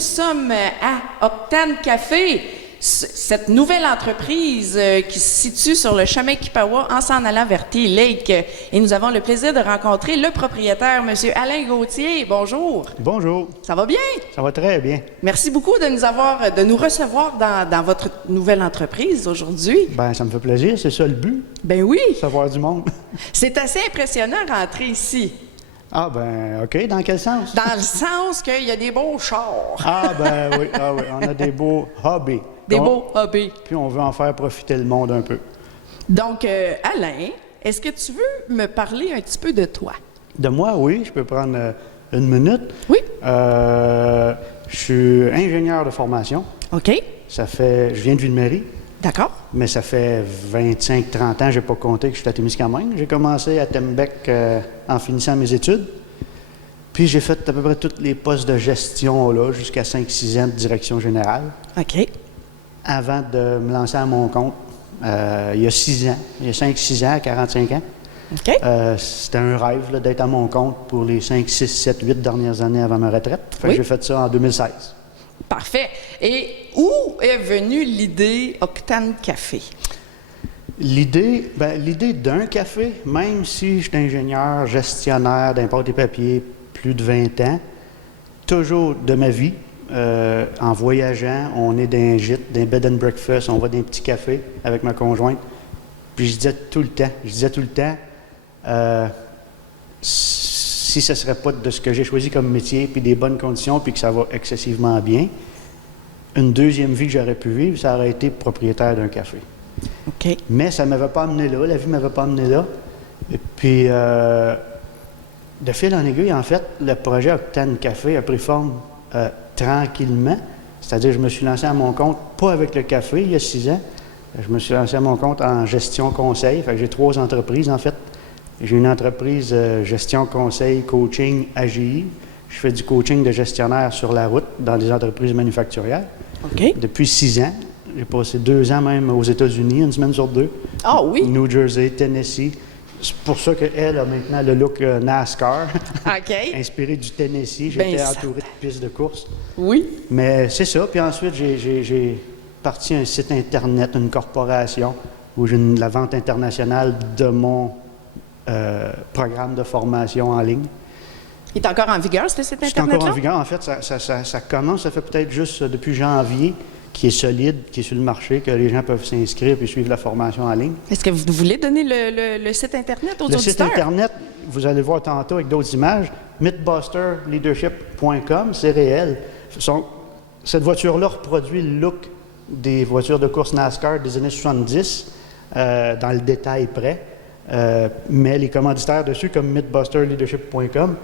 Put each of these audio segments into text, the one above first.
nous sommes à Octane Café, cette nouvelle entreprise qui se situe sur le chemin Kipawa en s'en allant vers T-Lake. Et nous avons le plaisir de rencontrer le propriétaire, M. Alain Gauthier. Bonjour. Bonjour. Ça va bien? Ça va très bien. Merci beaucoup de nous recevoir dans votre nouvelle entreprise aujourd'hui. Ben, ça me fait plaisir, c'est ça le but. Ben oui. Savoir du monde. C'est assez impressionnant rentrer ici. Ah ben, OK. Dans quel sens? Dans le sens qu'il y a des beaux chars. Ah ben oui, on a des beaux hobbies. Des beaux hobbies. Puis on veut en faire profiter le monde un peu. Donc, Alain, est-ce que tu veux me parler un petit peu de toi? De moi, oui, je peux prendre une minute. Oui. Je suis ingénieur de formation. OK. Je viens de Ville-Marie, D'accord. mais ça fait 25-30 ans, je n'ai pas compté que je suis à Témiscamingue. J'ai commencé à Tembec en finissant mes études. Puis j'ai fait à peu près tous les postes de gestion là, jusqu'à 5-6 ans de direction générale. OK. Avant de me lancer à mon compte, il y a 6 ans, il y a 5-6 ans, à 45 ans. OK. C'était un rêve là, d'être à mon compte pour les 5, 6, 7, 8 dernières années avant ma retraite. Fait que j'ai fait ça en 2016. Parfait. Et où est venue l'idée Octane Café? L'idée d'un café, même si je suis ingénieur, gestionnaire d'import et papier plus de 20 ans, toujours de ma vie, en voyageant, on est dans un gîte, d'un bed and breakfast, on va dans un petit café avec ma conjointe. Puis je disais tout le temps, si ce ne serait pas de ce que j'ai choisi comme métier, puis des bonnes conditions, puis que ça va excessivement bien, une deuxième vie que j'aurais pu vivre, ça aurait été propriétaire d'un café. OK. Mais ça ne m'avait pas amené là, la vie ne m'avait pas amené là. Et puis, de fil en aiguille, en fait, le projet Octane Café a pris forme tranquillement. C'est-à-dire, je me suis lancé à mon compte, pas avec le café, il y a 6 ans. Je me suis lancé à mon compte en gestion conseil. Fait que j'ai 3 entreprises, en fait. J'ai une entreprise gestion conseil, coaching, AGI. Je fais du coaching de gestionnaire sur la route dans des entreprises manufacturières. OK. Depuis 6 ans. J'ai passé 2 ans même aux États-Unis, une semaine sur 2. Ah oui? New Jersey, Tennessee. C'est pour ça qu'elle a maintenant le look NASCAR. OK. Inspiré du Tennessee. J'étais Ben, entouré de pistes de course. Oui. Mais c'est ça. Puis ensuite, j'ai parti un site Internet, une corporation, où j'ai la vente internationale de mon programme de formation en ligne. Il est encore en vigueur, ce site C'est Internet-là? encore en vigueur. En fait, ça commence, ça fait peut-être juste depuis janvier, qui est solide, qui est sur le marché, que les gens peuvent s'inscrire et suivre la formation en ligne. Est-ce que vous voulez donner le site Internet aux auditeurs? Le site Internet, vous allez voir tantôt avec d'autres images, mythbusterleadership.com, c'est réel. Cette voiture-là reproduit le look des voitures de course NASCAR des années 70, dans le détail près. Mais les commanditaires dessus, comme mythbusterleadership.com,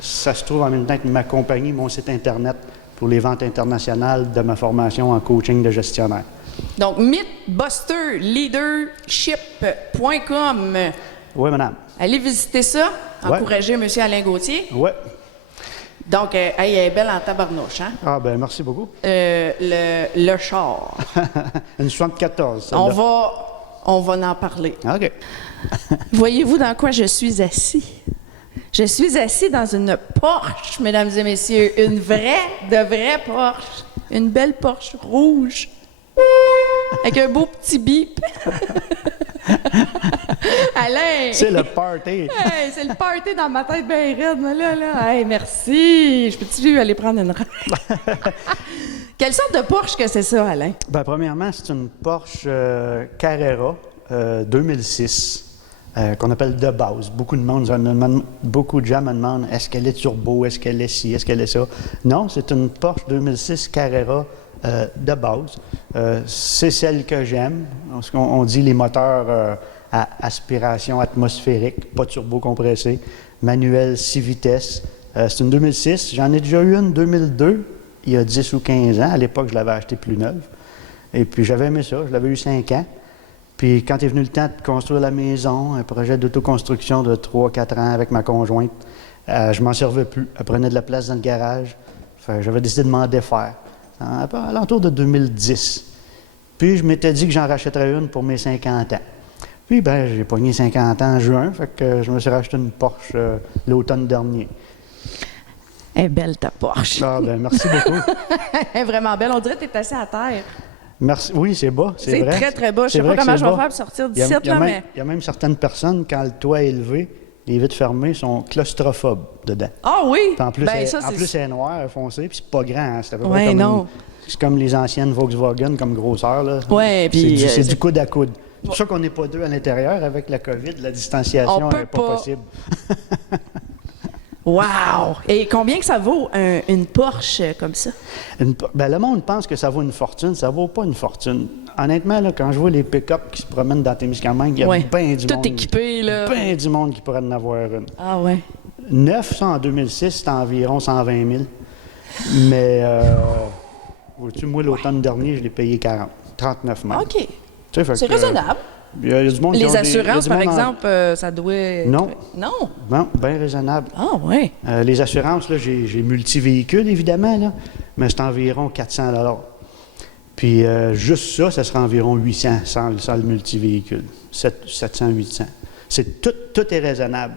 ça se trouve en même temps que ma compagnie, mon site Internet, pour les ventes internationales de ma formation en coaching de gestionnaire. Donc, mythbusterleadership.com. Oui, madame. Allez visiter ça. Ouais. Encouragez M. Alain Gauthier. Oui. Donc, elle est belle en tabarnouche, hein? Ah, ben merci beaucoup. Le char. Une 74, On celle-là. va en parler. OK. Voyez-vous dans quoi je suis assis? Je suis assis dans une Porsche, mesdames et messieurs. Une vraie Porsche. Une belle Porsche rouge. Avec un beau petit bip. Alain! C'est le party. Hey, c'est le party dans ma tête bien raide, mais là. Hey, merci. Je peux-tu aller prendre une ride? Quelle sorte de Porsche que c'est ça, Alain? Ben, premièrement, c'est une Porsche Carrera 2006 qu'on appelle de base. Beaucoup de gens me demandent est-ce qu'elle est turbo, est-ce qu'elle est ci, est-ce qu'elle est ça. Non, c'est une Porsche 2006 Carrera de base. C'est celle que j'aime. On dit les moteurs à aspiration atmosphérique, pas turbo-compressé, manuel 6 vitesses. C'est une 2006. J'en ai déjà eu une 2002, il y a 10 ou 15 ans. À l'époque, je l'avais achetée plus neuve. Et puis, j'avais aimé ça. Je l'avais eu 5 ans. Puis, quand est venu le temps de construire la maison, un projet d'autoconstruction de 3-4 ans avec ma conjointe, je m'en servais plus. Elle prenait de la place dans le garage. J'avais décidé de m'en défaire. À l'entour de 2010. Puis, je m'étais dit que j'en rachèterais une pour mes 50 ans. Puis, ben, j'ai pogné 50 ans en juin, fait que je me suis racheté une Porsche l'automne dernier. Elle est belle, ta Porsche. Ah, ben merci beaucoup. Elle est vraiment belle. On dirait que tu es assis à terre. Merci. Oui, c'est bas, c'est vrai. C'est très, très bas. Je C'est sais pas vrai que comment c'est je vais bas. faire pour sortir Il y a- d'ici, il y a là, même- mais... Il y a même certaines personnes, quand le toit est élevé, les vitres fermées sont claustrophobes dedans. Ah oui! Puis en plus, Ben, ça, en c'est- plus, c'est noir, foncé, puis c'est pas grand. Hein. C'est à peu Ouais, près comme non. c'est comme les anciennes Volkswagen comme grosseur. Là. Ouais, puis, c'est c'est- du coude à coude. C'est pour ça qu'on n'est pas deux à l'intérieur avec la COVID. La distanciation On peut n'est pas pas. possible. Wow! Et combien que ça vaut une Porsche comme ça? Ben, le monde pense que ça vaut une fortune. Ça vaut pas une fortune. Honnêtement, là, quand je vois les pick-up qui se promènent dans Témiscamingue, il y a Ouais. bien du Tout monde. équipé, là. Bien du monde qui pourrait en avoir une. Ah ouais. 900 en 2006, c'était environ 120 000. Mais, vois-tu, moi, l'automne dernier, je l'ai payé 39 000. OK. Tu sais, fait C'est que, raisonnable. il y a du monde qui ont Les des- assurances, il y a du par monde en- exemple, ça doit... Non. Non? Bon, bien raisonnable. Ah ouais. Les assurances, là, j'ai multi-véhicules, évidemment, là, mais c'est environ 400 $. Puis juste ça, ça sera environ 800 sans le multi-véhicule. 700, 800. Tout est raisonnable.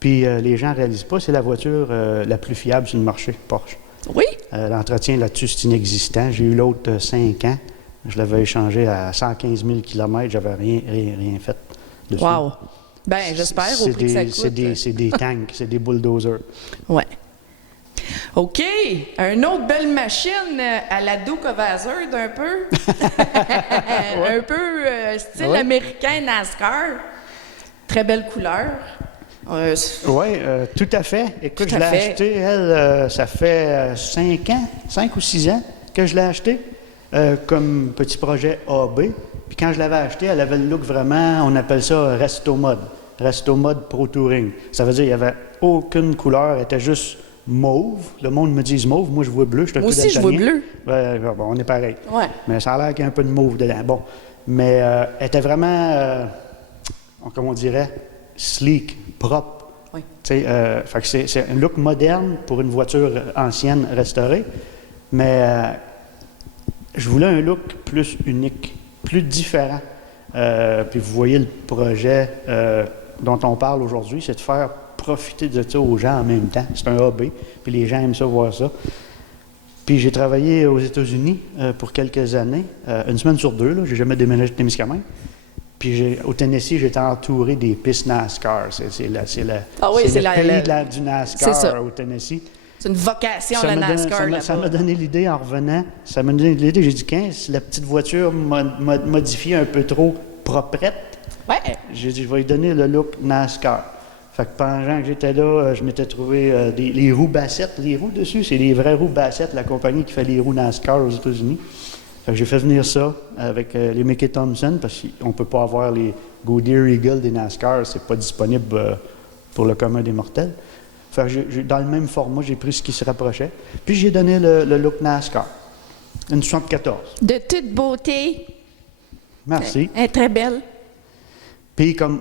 Puis les gens ne réalisent pas, c'est la voiture la plus fiable sur le marché, Porsche. Oui? L'entretien là-dessus, c'est inexistant. J'ai eu l'autre 5 ans. Je l'avais échangé à 115 000 km. J'avais rien fait dessus. Wow. Ben, j'espère, au prix que ça coûte. C'est des tanks, c'est des bulldozers. Ouais. OK. Une autre belle machine à la Duke of Hazzard, un peu. Un peu style Ouais. américain NASCAR. Très belle couleur. Oui, tout à fait. Écoute, Tout je à l'ai fait. acheté, elle, ça fait 5 ans, 5 ou 6 ans que je l'ai acheté comme petit projet AB. Puis quand je l'avais acheté, elle avait le look vraiment, on appelle ça Resto Mode. Resto Mode Pro Touring. Ça veut dire qu'il n'y avait aucune couleur, elle était juste mauve. Le monde me dit mauve, moi je vois bleu, je suis un Moi peu aussi, je vois daltonien. bleu. Bon, on est pareil. Ouais. Mais ça a l'air qu'il y a un peu de mauve dedans. Bon, mais elle était vraiment, comment on dirait, sleek, propre. Oui. Tu sais, fait que c'est un look moderne pour une voiture ancienne restaurée, mais je voulais un look plus unique, plus différent. Puis vous voyez le projet dont on parle aujourd'hui, c'est de faire profiter de ça aux gens en même temps. C'est un hobby, puis les gens aiment ça, voir ça. Puis j'ai travaillé aux États-Unis pour quelques années, une semaine sur deux, là, j'ai jamais déménagé de Témiscamingue. Puis au Tennessee, j'étais entouré des pistes NASCAR. C'est Ah oui, c'est le la- pays la- du c'est NASCAR ça. au Tennessee. C'est une vocation, Ça la m'a donné- NASCAR. ça m'a là-bas. donné l'idée en revenant. Ça m'a donné l'idée, j'ai dit, si la petite voiture modifiée un peu trop proprette, Ouais. j'ai dit, je vais lui donner le look NASCAR. Fait que pendant que j'étais là, je m'étais trouvé les roues Bassett. Les roues dessus, c'est les vraies roues Bassett, la compagnie qui fait les roues NASCAR aux États-Unis. Fait que j'ai fait venir ça avec les Mickey Thompson, parce qu'on ne peut pas avoir les Goodyear Eagle des NASCAR, c'est pas disponible pour le commun des mortels. Fait que dans le même format, j'ai pris ce qui se rapprochait. Puis j'ai donné le look NASCAR. Une 74. De toute beauté. Merci. Elle est très belle. Puis comme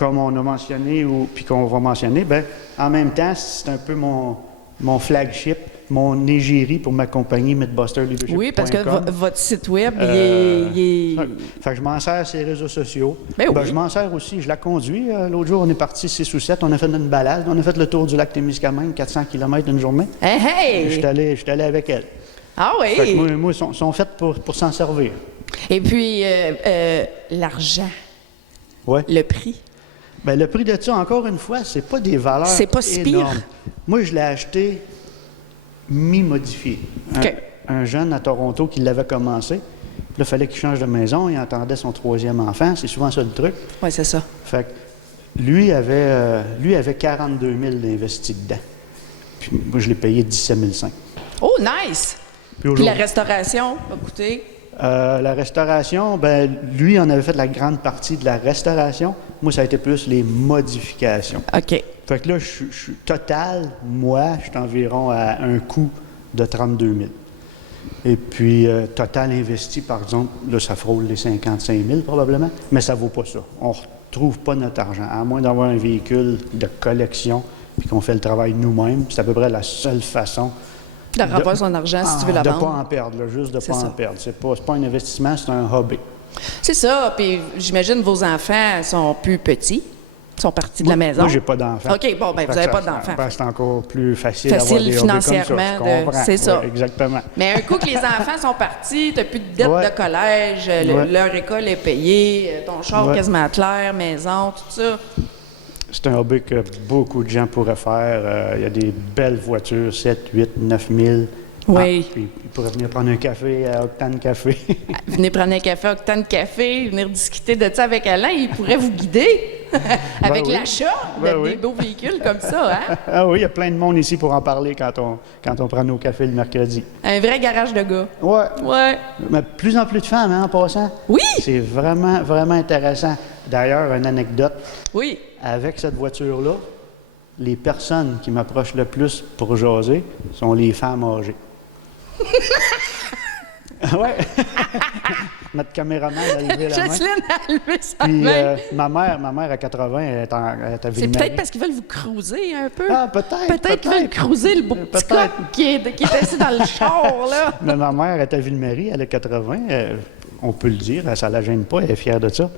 on a mentionné, puis qu'on va mentionner, ben en même temps, c'est un peu mon flagship, mon égérie pour ma compagnie MythBusterLeadership.com. Oui, parce que votre site web, il est... Fait que je m'en sers sur les réseaux sociaux. Ben oui. Je m'en sers aussi, je la conduis. L'autre jour, on est parti 6 ou 7, on a fait une balade, on a fait le tour du lac Témiscamingue, 400 km d'une journée. Hey, J'étais hey! allé avec elle. Ah Fait que oui! moi, ils sont faits pour s'en servir. Et puis, l'argent, Ouais. le prix. Ben, le prix de ça, encore une fois, c'est pas des valeurs C'est pas si pire. énormes. Moi, je l'ai acheté mi-modifié. OK. Un jeune à Toronto qui l'avait commencé. Puis là, il fallait qu'il change de maison. Il attendait son 3e enfant. C'est souvent ça le truc. Oui, c'est ça. Fait que lui avait 42 000 d'investis dedans. Puis moi, je l'ai payé 17 500. Oh, nice! Puis Puis la aujourd'hui, restauration a coûté? la restauration, ben lui, on avait fait la grande partie de la restauration. Moi, ça a été plus les modifications. OK. Fait que là, je suis total, moi, je suis environ à un coût de 32 000. Et puis, total investi, par exemple, là, ça frôle les 55 000 probablement, mais ça ne vaut pas ça. On ne retrouve pas notre argent, à moins d'avoir un véhicule de collection puis qu'on fait le travail nous-mêmes. C'est à peu près la seule façon De revoir son argent si tu veux la de ne vendre. pas en perdre, là, juste de ne C'est pas ça. en perdre. C'est pas un investissement, c'est un hobby. C'est ça. Puis j'imagine vos enfants sont plus petits. Ils sont partis de la maison? Moi, j'ai pas d'enfants. OK, bon, ben vous n'avez pas d'enfants. C'est encore plus facile d'avoir des hobbies financièrement, comme ça. Je comprends. c'est ça. Ouais, exactement. Mais un coup que les enfants sont partis, tu n'as plus de dette Ouais. de collège, leur école est payée, ton char quasiment clair, maison, tout ça. C'est un hobby que beaucoup de gens pourraient faire. Il y a des belles voitures, 7, 8, 9 000. Oui. Puis ils pourraient venir prendre un café à Octane Café. Venez prendre un café à Octane Café, venir discuter de ça avec Alain, il pourrait vous guider avec oui. l'achat des beaux véhicules comme ça. Hein? Ah oui, il y a plein de monde ici pour en parler quand on prend nos cafés le mercredi. Un vrai garage de gars. Ouais. Ouais. Mais de plus en plus de femmes, hein, en passant. Oui. C'est vraiment, vraiment intéressant. D'ailleurs, une anecdote. Oui. Avec cette voiture-là, les personnes qui m'approchent le plus pour jaser sont les femmes âgées. Ouais. Notre caméraman a levé la main. Jocelyne a levé sa Puis main. ma mère à 80, elle est à C'est Ville-Marie. peut-être parce qu'ils veulent vous cruiser un peu. Ah, peut-être. Peut-être qu'ils veulent cruiser le beau petit coq qui est assis dans le char, là. Mais ma mère est à Ville-Marie, elle a 80. On peut le dire, ça ne la gêne pas, elle est fière de ça.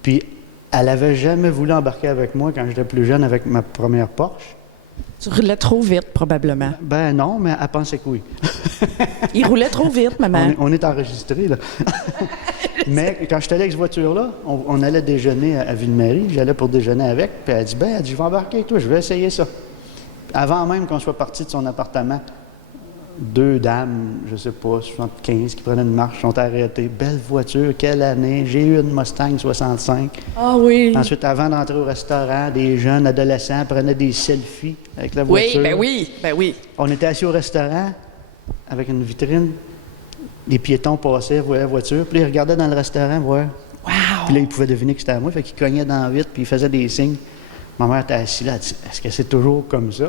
Puis, elle n'avait jamais voulu embarquer avec moi quand j'étais plus jeune avec ma première Porsche. Tu roulais trop vite, probablement. Ben non, mais elle pensait que oui. Il roulait trop vite, maman. On est enregistré, là. Mais quand j'étais allé avec cette voiture-là, on allait déjeuner à Ville-Marie. J'allais pour déjeuner avec. Puis elle dit, je vais embarquer avec toi, je vais essayer ça. Avant même qu'on soit parti de son appartement, 2 dames, je sais pas, 75, qui prenaient une marche, sont arrêtées. Belle voiture, quelle année. J'ai eu une Mustang 65. Ah oui. Ensuite, avant d'entrer au restaurant, des jeunes adolescents prenaient des selfies avec la voiture. Ben oui. On était assis au restaurant avec une vitrine. Les piétons passaient, voyaient la voiture. Puis là, ils regardaient dans le restaurant, voir. Wow. Puis là, ils pouvaient deviner que c'était à moi. Fait qu'ils cognaient dans la vitre, puis ils faisaient des signes. Ma mère était assise là, elle dit, est-ce que c'est toujours comme ça?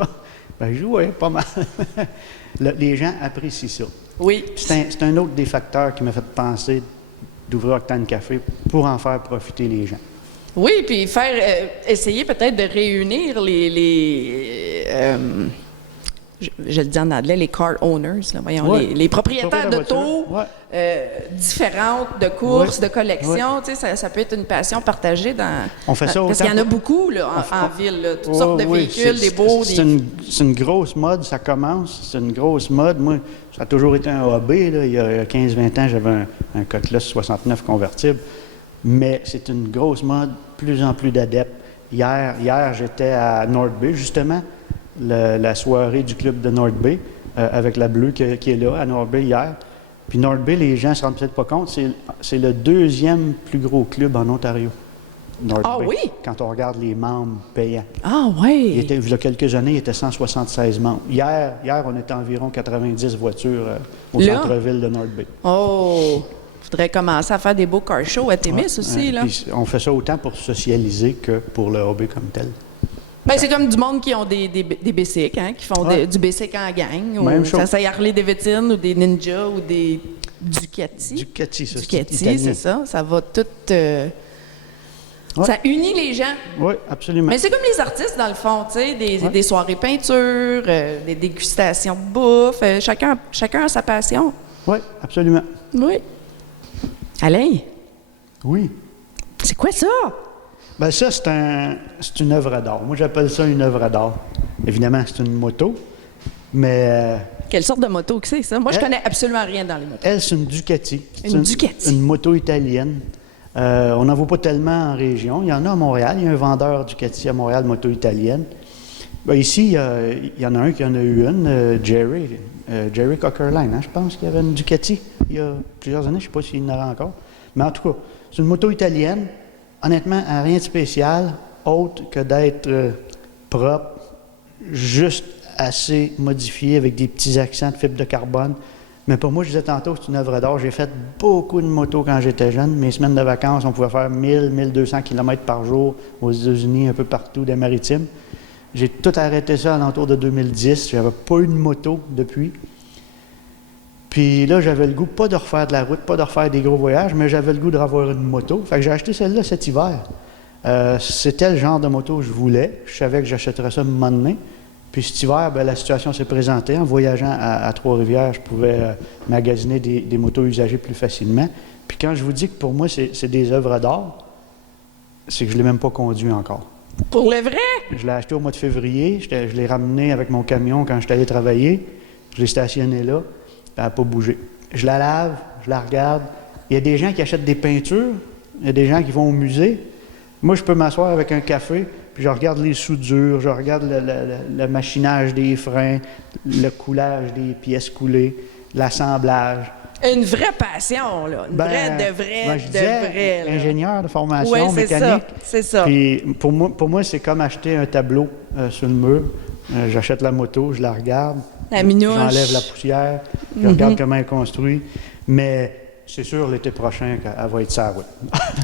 Ben, je dis, oui, pas mal. Les gens apprécient ça. Oui. C'est un autre des facteurs qui m'a fait penser d'ouvrir Octane Café pour en faire profiter les gens. Oui, puis essayer peut-être de réunir je le dis en anglais, les car owners, là, voyons, Ouais. les propriétaires d'auto Ouais. différentes, de courses, de collections. Tu sais, ça peut être une passion partagée dans. On fait ça parce qu'il y en a autant beaucoup là, en ville, là, toutes sortes de véhicules, des beaux. C'est une grosse mode, ça commence. C'est une grosse mode. Moi, ça a toujours été un hobby. Là. Il y a 15-20 ans, j'avais un Cutlass 69 convertible. Mais c'est une grosse mode, plus en plus d'adeptes. Hier j'étais à North Bay, justement, la soirée du club de North Bay, avec la bleue qui est là, à North Bay hier. Puis North Bay, les gens ne se rendent peut-être pas compte, c'est le 2e plus gros club en Ontario. North Bay, oui? quand on regarde les membres payants. Ah oui! Il y a quelques années, il était 176 membres. Hier on était environ 90 voitures au centre-ville de North Bay. Oh! Faudrait commencer à faire des beaux car shows à Témis aussi, là. Puis on fait ça autant pour socialiser que pour le hobby comme tel. Ben, c'est comme du monde qui ont des bicycles, hein, qui font du bicycle en gang. Même Ou chose. ça s'est Harley-Davidson ou des Ninja ou des Ducati. Ducati, ça, Ducati, italien. c'est ça. Ça va tout... Ouais. Ça unit les gens. Oui, absolument. Mais c'est comme les artistes, dans le fond, tu sais, des soirées peinture, des dégustations de bouffe. Chacun a sa passion. Oui, absolument. Oui. Alain, Oui. c'est quoi ça? Bien, ça, c'est une œuvre d'art. Moi, j'appelle ça une œuvre d'art. Évidemment, c'est une moto, mais Quelle sorte de moto que c'est, ça? Moi, je connais absolument rien dans les motos. elle, c'est une Ducati. C'est Une Ducati. Une moto italienne. On n'en voit pas tellement en région. Il y en a à Montréal. Il y a un vendeur Ducati à Montréal, moto italienne. Ben, ici, il y en a un qui en a eu une, Jerry Cockerline, hein, je pense qu'il y avait une Ducati il y a plusieurs années. Je ne sais pas s'il en a encore. Mais en tout cas, c'est une moto italienne. Honnêtement, rien de spécial, autre que d'être propre, juste assez modifié avec des petits accents de fibre de carbone. Mais pour moi, je disais tantôt, c'est une œuvre d'art. J'ai fait beaucoup de motos quand j'étais jeune. Mes semaines de vacances, on pouvait faire 1000-1200 km par jour aux États-Unis, un peu partout, des maritimes. J'ai tout arrêté ça à l'entour de 2010. J'avais pas eu de moto depuis. Puis là, j'avais le goût, pas de refaire de la route, pas de refaire des gros voyages, mais j'avais le goût de revoir une moto. Fait que j'ai acheté celle-là cet hiver. C'était le genre de moto que je voulais. Je savais que j'achèterais ça un moment donné. Puis cet hiver, bien, la situation s'est présentée. En voyageant à Trois-Rivières, je pouvais magasiner des motos usagées plus facilement. Puis quand je vous dis que pour moi, c'est des œuvres d'art, c'est que je ne l'ai même pas conduit encore. Pour le vrai? Je l'ai acheté au mois de février. Je l'ai ramené avec mon camion quand j'étais allé travailler. Je l'ai stationné là. Elle n'a pas bougé. Je la lave, je la regarde. Il y a des gens qui achètent des peintures. Il y a des gens qui vont au musée. Moi, je peux m'asseoir avec un café, puis je regarde les soudures, je regarde le machinage des freins, le coulage des pièces coulées, l'assemblage. Une vraie passion, là. Une vraie, de vraie, je de disais, vraie. Là. Ingénieur de formation Oui, c'est mécanique. ça. C'est ça. Puis pour moi, c'est comme acheter un tableau sur le mur. J'achète la moto, je la regarde. La minouche. J'enlève la poussière, je regarde comment elle est construite. Mais c'est sûr, l'été prochain, qu'elle va être sur la route.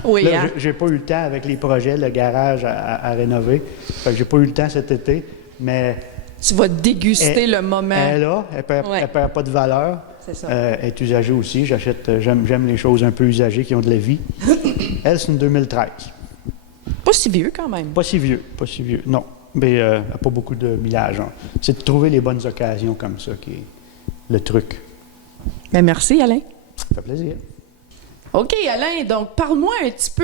Oui, Là, hein? j'ai pas eu le temps avec les projets, le garage à rénover. Fait que j'ai pas eu le temps cet été, mais Tu vas déguster le moment. elle est là, elle perd pas de valeur. C'est ça. Elle est usagée aussi. J'aime les choses un peu usagées qui ont de la vie. Elle, c'est une 2013. Pas si vieux, quand même. Pas si vieux, non. Mais elle n'a pas beaucoup de millage. Hein. C'est de trouver les bonnes occasions comme ça qui est le truc. Ben, merci, Alain. Ça fait plaisir. OK, Alain, donc parle-moi un petit peu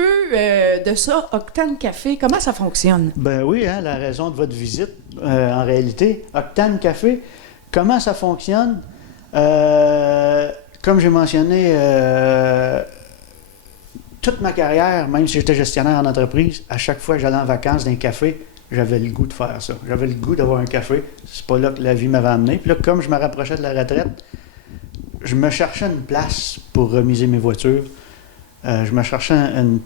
de ça, Octane Café. Comment ça fonctionne? Ben oui, hein, la raison de votre visite, en réalité. Octane Café, comment ça fonctionne? Comme j'ai mentionné, toute ma carrière, même si j'étais gestionnaire en entreprise, à chaque fois que j'allais en vacances dans un café, j'avais le goût de faire ça. J'avais le goût d'avoir un café. C'est pas là que la vie m'avait amené. Puis là, comme je me rapprochais de la retraite, je me cherchais une place pour remiser mes voitures. Je me cherchais une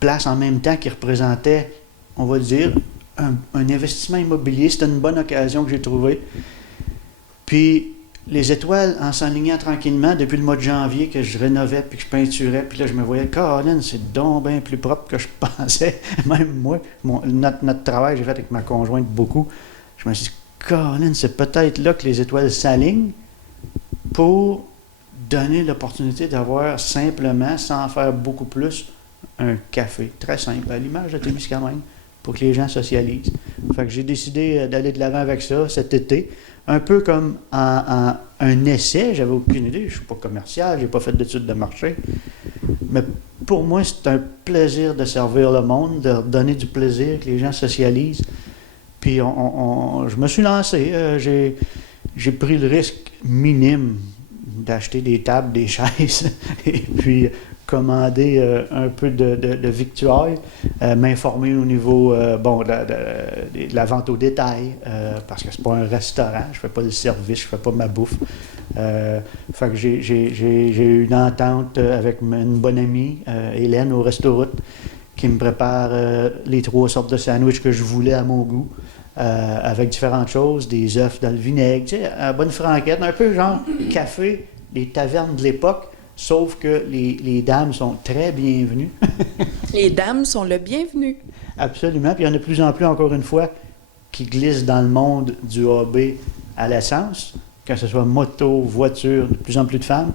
place en même temps qui représentait, on va dire, un investissement immobilier. C'était une bonne occasion que j'ai trouvée. Puis les étoiles, en s'enlignant tranquillement, depuis le mois de janvier que je rénovais puis que je peinturais, puis là, je me voyais, Colin, c'est donc bien plus propre que je pensais. Même moi, notre travail, j'ai fait avec ma conjointe beaucoup. Je me suis dit, Colin, c'est peut-être là que les étoiles s'alignent pour donner l'opportunité d'avoir simplement, sans faire beaucoup plus, un café. Très simple, à l'image de Témiscamingue, pour que les gens socialisent. Fait que j'ai décidé d'aller de l'avant avec ça cet été. Un peu comme un essai, j'avais aucune idée, je ne suis pas commercial, je n'ai pas fait d'études de marché. Mais pour moi, c'est un plaisir de servir le monde, de donner du plaisir, que les gens socialisent. Puis je me suis lancé, j'ai pris le risque minime d'acheter des tables, des chaises, et puis commander un peu de victuailles, m'informer au niveau de la vente au détail, parce que c'est pas un restaurant, je fais pas le service, je fais pas ma bouffe. Fait que j'ai eu une entente avec une bonne amie, Hélène, au Restaurant, qui me prépare les 3 sortes de sandwichs que je voulais à mon goût. Avec différentes choses, des œufs dans le vinaigre, tu sais, à bonne franquette, un peu genre café, les tavernes de l'époque, sauf que les dames sont très bienvenues. Les dames sont le bienvenu. Absolument, puis il y en a de plus en plus, encore une fois, qui glissent dans le monde du AB à l'essence, que ce soit moto, voiture, de plus en plus de femmes.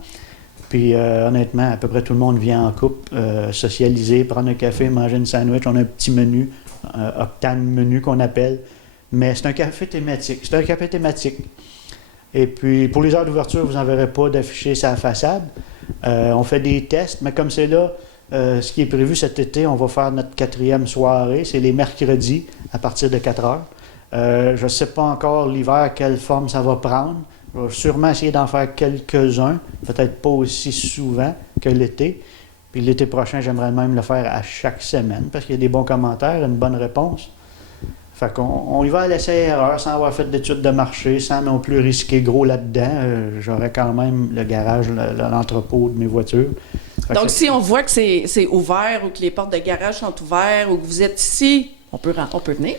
Puis honnêtement, à peu près tout le monde vient en couple, socialiser, prendre un café, manger une sandwich, on a un petit menu, Octane menu qu'on appelle. Mais c'est un café thématique. C'est un café thématique. Et puis, pour les heures d'ouverture, vous n'en verrez pas d'afficher sa façade. On fait des tests, mais comme c'est là, ce qui est prévu cet été, on va faire notre 4e soirée. C'est les mercredis à partir de 4 heures. Je ne sais pas encore l'hiver quelle forme ça va prendre. Je vais sûrement essayer d'en faire quelques-uns, peut-être pas aussi souvent que l'été. Puis l'été prochain, j'aimerais même le faire à chaque semaine parce qu'il y a des bons commentaires, une bonne réponse. Fait qu'on y va à l'essai-erreur sans avoir fait d'études de marché, sans non plus risquer gros là-dedans. J'aurais quand même le garage, l'entrepôt de mes voitures. Donc, si on voit que c'est ouvert ou que les portes de garage sont ouvertes ou que vous êtes ici, on peut venir.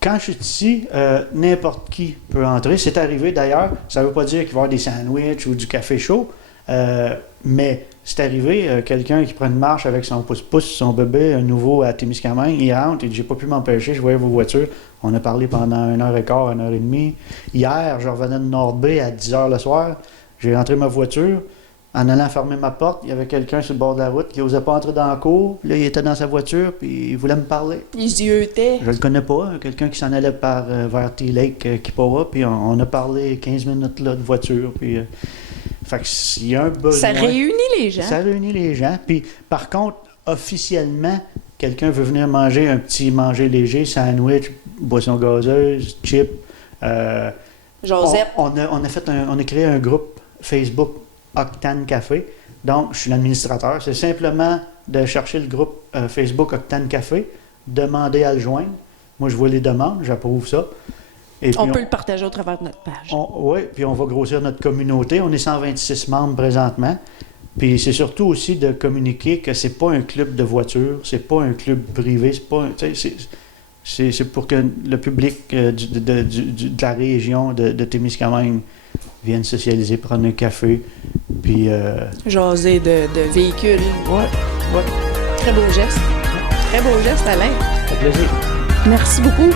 Quand je suis ici, n'importe qui peut entrer. C'est arrivé d'ailleurs, ça ne veut pas dire qu'il va y avoir des sandwichs ou du café chaud, mais c'est arrivé, quelqu'un qui prend une marche avec son pouce-pouce, son bébé, un nouveau à Témiscamingue, il rentre, il dit « J'ai pas pu m'empêcher, je voyais vos voitures. » On a parlé pendant 1h15, 1h30. Hier, je revenais de Nord-Bay à 10h le soir. J'ai rentré ma voiture. En allant fermer ma porte, il y avait quelqu'un sur le bord de la route qui n'osait pas entrer dans la cour. Là, il était dans sa voiture, puis il voulait me parler. Il se ziotait. Je le connais pas, quelqu'un qui s'en allait vers T-Lake, Kippawa, puis on a parlé 15 minutes là, de voiture, puis... fait que s'il y a un besoin... Ça réunit les gens. Ça réunit les gens. Puis, par contre, officiellement, quelqu'un veut venir manger un petit manger léger, sandwich, boisson gazeuse, chips. Josette. On a créé un groupe Facebook Octane Café. Donc, je suis l'administrateur. C'est simplement de chercher le groupe Facebook Octane Café, demander à le joindre. Moi, je vois les demandes, j'approuve ça. Et puis On peut le partager au travers de notre page. Oui, puis on va grossir notre communauté. On est 126 membres présentement. Puis c'est surtout aussi de communiquer que c'est pas un club de voitures, c'est pas un club privé, c'est pour que le public de la région de Témiscamingue vienne socialiser, prendre un café, puis... Jaser de véhicules. Ouais. Très beau geste. Très beau geste, Alain. Ça fait plaisir. Merci beaucoup.